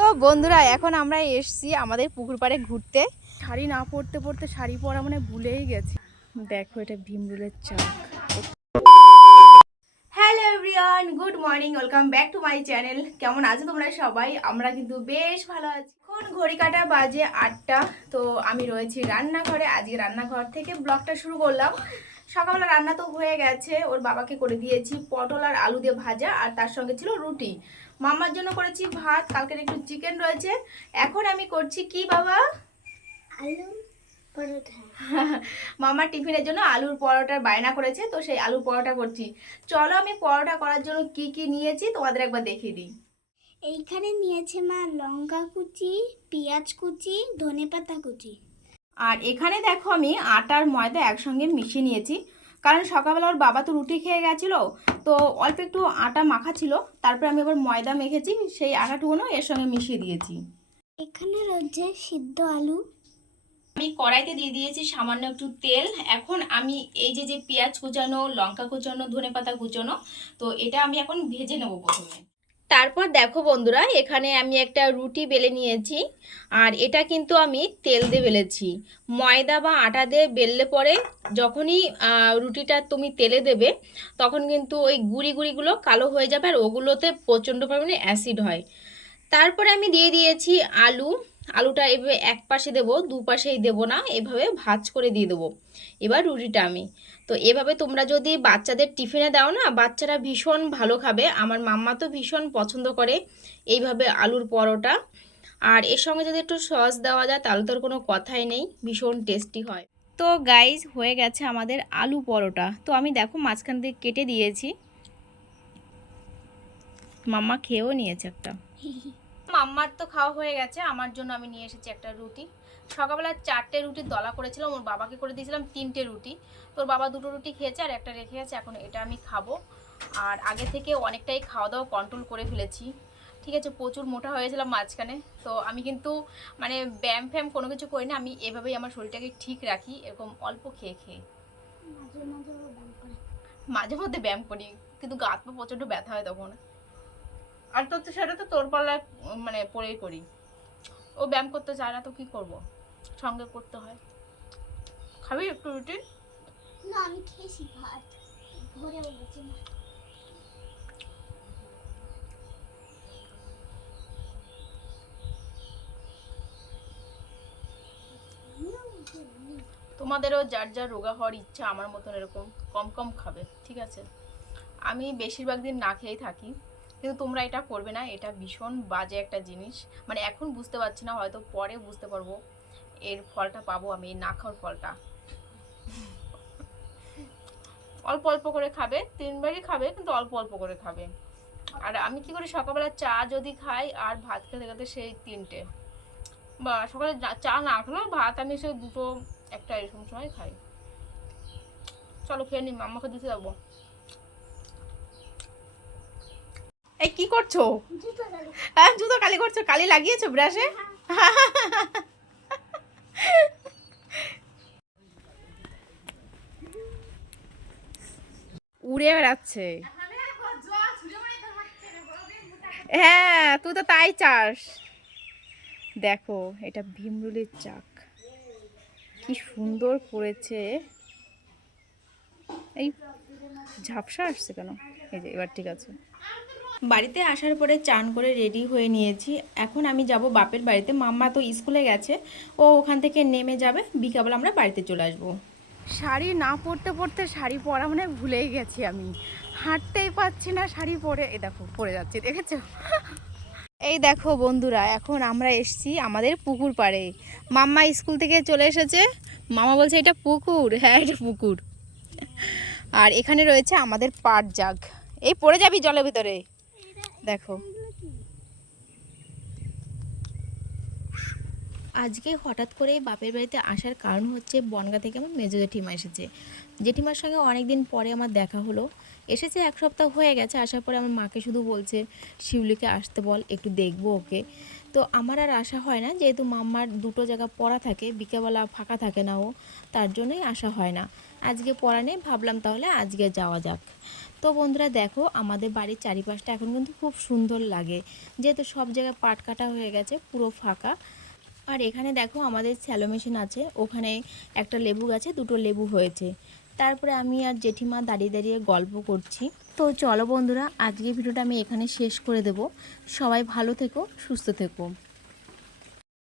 তো বন্ধুরা এখন আমরা এসছি আমাদের পুকুর পাড়ে ঘুরতে। শাড়ি না পরতে পরতে শাড়ি পরা মানে ভুলেই গেছি। দেখো এটা ভীমরুলের চাক। Hello everyone good morning welcome back to my channel কেমন আছো তোমরা সবাই? আমরা কিন্তু বেশ ভালো আছি। এখন ঘড়ি কাটা বাজে আটটা তো আমি রয়েছি রান্নাঘরে। আজকে রান্নাঘর থেকে ব্লগটা শুরু করলাম। সকালবেলা রান্না তো হয়ে গেছে ওর বাবাকে করে দিয়েছি পটল আর আলু দিয়ে ভাজা আর তার সঙ্গে ছিল রুটি। মামার জন্য করেছি ভাত কালকের একটু চিকেন রয়েছে। এখন আমি করছি কি বাবা? আলু পরোটা। মামার টিফিনের জন্য আলুর পরোটার বায়না করেছে তো সেই আলুর পরোটা করছি। চলো আমি পরোটা করার জন্য কি কি নিয়েছি তোমাদের একবার দেখিয়ে দিই। এইখানে নিয়েছে মা লঙ্কা কুচি পেঁয়াজ কুচি ধনেপাতা কুচি। আর এখানে দেখো আমি আটার ময়দা একসঙ্গে মিশিয়ে নিয়েছি। কারণ সকালবেলা ওর বাবা তো রুটি খেয়ে গেছিল তো অল্প একটু আটা মাখা ছিল তারপরে আমি আবার ময়দা মেখেছি সেই আটাটুকুনও এর সঙ্গে মিশিয়ে দিয়েছি। এখানে রয়েছে সিদ্ধ আলু। আমি কড়াইতে দিয়ে দিয়েছি সামান্য একটু তেল। এখন আমি এই যে যে পেঁয়াজ কুচানো লঙ্কা কুচানো ধনে পাতা কুচানো তো এটা আমি এখন ভেজে নেব প্রথমে। তারপর দেখো বন্ধুরা, এখানে আমি একটা রুটি বেলে নিয়েছি, আর এটা কিন্তু আমি তেল দিয়ে বেলেছি। ময়দা বা আটা দিয়ে বেললে পরে যখনই রুটিটা তুমি তেলে দেবে, তখন কিন্তু ওই গুড়ি গুড়িগুলো কালো হয়ে যাবে, আর ওগুলোতে প্রচণ্ড পরিমাণে অ্যাসিড হয়। তারপরে আমি দিয়ে দিয়েছি আলু। আলুটা এভাবে এক পাশে দেবো, দু পাশেই দেবো না, এভাবে ভাজ করে দিয়ে দেবো। এবার রুটিটা আমি। তো এভাবে তোমরা যদি বাচ্চাদের টিফিনে দাও না, বাচ্চারা ভীষণ ভালো খাবে। আমার মাম্মা তো ভীষণ পছন্দ করে এইভাবে আলুর পরোটা। আর এর সঙ্গে যদি একটু সস দেওয়া যায়, তাহলে তোর কোনো কথাই নেই, ভীষণ টেস্টি হয়। তো গাইজ হয়ে গেছে আমাদের আলু পরোটা। তো আমি দেখো মাঝখান থেকে কেটে দিয়েছি। মাম্মা খেয়েও নিয়েছে একটা। মাম্মার তো খাওয়া হয়ে গেছে আমার জন্য আমি নিয়ে এসেছি একটা রুটি। সকালবেলা চারটে রুটির দলা করেছিলাম ওর বাবাকে করে দিয়েছিলাম তিনটে রুটি। তোর বাবা দুটো রুটি খেয়েছে আর একটা রেখে গেছে এখন এটা আমি খাব। আর আগে থেকে অনেকটাই খাওয়া দাওয়া কন্ট্রোল করে ফেলেছি। ঠিক আছে প্রচুর মোটা হয়েছিলাম মাঝখানে। তো আমি কিন্তু মানে ব্যায়াম ফ্যাম কোনো কিছু করি না আমি এভাবেই আমার শরীরটাকে ঠিক রাখি এরকম অল্প খেয়ে খেয়ে। মাঝে মধ্যে ব্যায়াম করি কিন্তু গা হাত পা প্রচণ্ড ব্যথা হয় তখন। আর তো সেটা তো তোর পাল্লায় মানে পরেই করি। ও ব্যায়াম করতে চায় না তো কি করব? সঙ্গে করতে হয়। খাবি একটু রুটি? না আমি খেয়েছি ভাত। ভরে বলেছি না। তোমাদেরও যার যার রোগা হওয়ার ইচ্ছা আমার মতন এরকম কম কম খাবে ঠিক আছে? আমি বেশিরভাগ দিন না খেয়েই থাকি। কিন্তু তোমরা এটা করবে না, এটা ভীষণ বাজে একটা জিনিস। মানে এখন বুঝতে পারছি না, হয়তো পরে বুঝতে পারব। এর ফলটা পাবো আমি না খাওয়ার ফলটা। অল্প অল্প করে খাবে, তিনবারই খাবে, কিন্তু অল্প অল্প করে খাবে। আর আমি কি করি, সকালবেলা চা যদি খাই, আর ভাত খেতে খেতে সেই তিনটে। বা সকালে চা না খেলেও ভাত, আমি সে দুটো, একটা এরকম সময় খাই। চলো খেয়ে নি, মাম্মাকে দিতে যাব। এই কি করছ? হ্যাঁ জুতো কালি করছ? কালি লাগিয়েছো ব্রাশে? উড়ে বেড়াচ্ছে। হ্যাঁ তুই তো তাই চাস। দেখো এটা ভীমরুলের চাক। কি সুন্দর করেছে। এই ঝাপসা আসছে কেন? এই যে এবার ঠিক আছে। বাড়িতে আসার পরে চান করে রেডি হয়ে নিয়েছি। এখন আমি যাব বাপের বাড়িতে। মাম্মা তো স্কুলে গেছে ও ওখান থেকে নেমে যাবে। বিকালবেলা আমরা বাড়িতে চলে আসব। শাড়ি না পরতে পরতে শাড়ি পরা মানে ভুলেই গেছি আমি। হাঁটতেই পাচ্ছি না শাড়ি পরে। এই দেখো পরে যাচ্ছে দেখেছ? এই দেখো বন্ধুরা এখন আমরা এসছি আমাদের পুকুর পাড়ে। মাম্মা স্কুল থেকে চলে এসেছে। মামা বলছে এটা পুকুর। হ্যাঁ এটা পুকুর। আর এখানে রয়েছে আমাদের পাট জাগ এই পড়ে যাবি জলের ভিতরে। দেখো। আজকে হঠাৎ করে বাপের বাড়িতে আসার কারণ হচ্ছে বনগা থেকে আমার মেজো জেঠিমা এসেছে। জেঠিমার সঙ্গে অনেক দিন পরে আমার দেখা হলো। এসেছে এক সপ্তাহ হয়ে গেছে, আসার পরে আমার মাকে শুধু বলছে, শিউলিকে আসতে বল, একটু দেখব ওকে। তো আমার আর আসা হয় না, যেহেতু মাম্মার দুটো জায়গা পড়া থাকে, বিকেলবেলা ফাঁকা থাকে না ও, তার জন্যই আসা হয় না। আজকে পড়া নেই, ভাবলাম তাহলে আজকে যাওয়া যাক। তো বন্ধুরা দেখো, আমাদের বাড়ির চারিপাশটা এখন কিন্তু খুব সুন্দর লাগে। যেহেতু সব জায়গায় পাট কাটা হয়ে গেছে, পুরো ফাঁকা। আর এখানে দেখো, আমাদের স্যালো মেশিন আছে। ওখানে একটা লেবু গাছে দুটো লেবু হয়েছে। তারপরে আমি আর জেঠিমা দাঁড়িয়ে দাঁড়িয়ে গল্প করছি। তো চলো বন্ধুরা আজকে ভিডিওটা আমি এখানে শেষ করে দেব। সবাই ভালো থেকো, সুস্থ থেকো।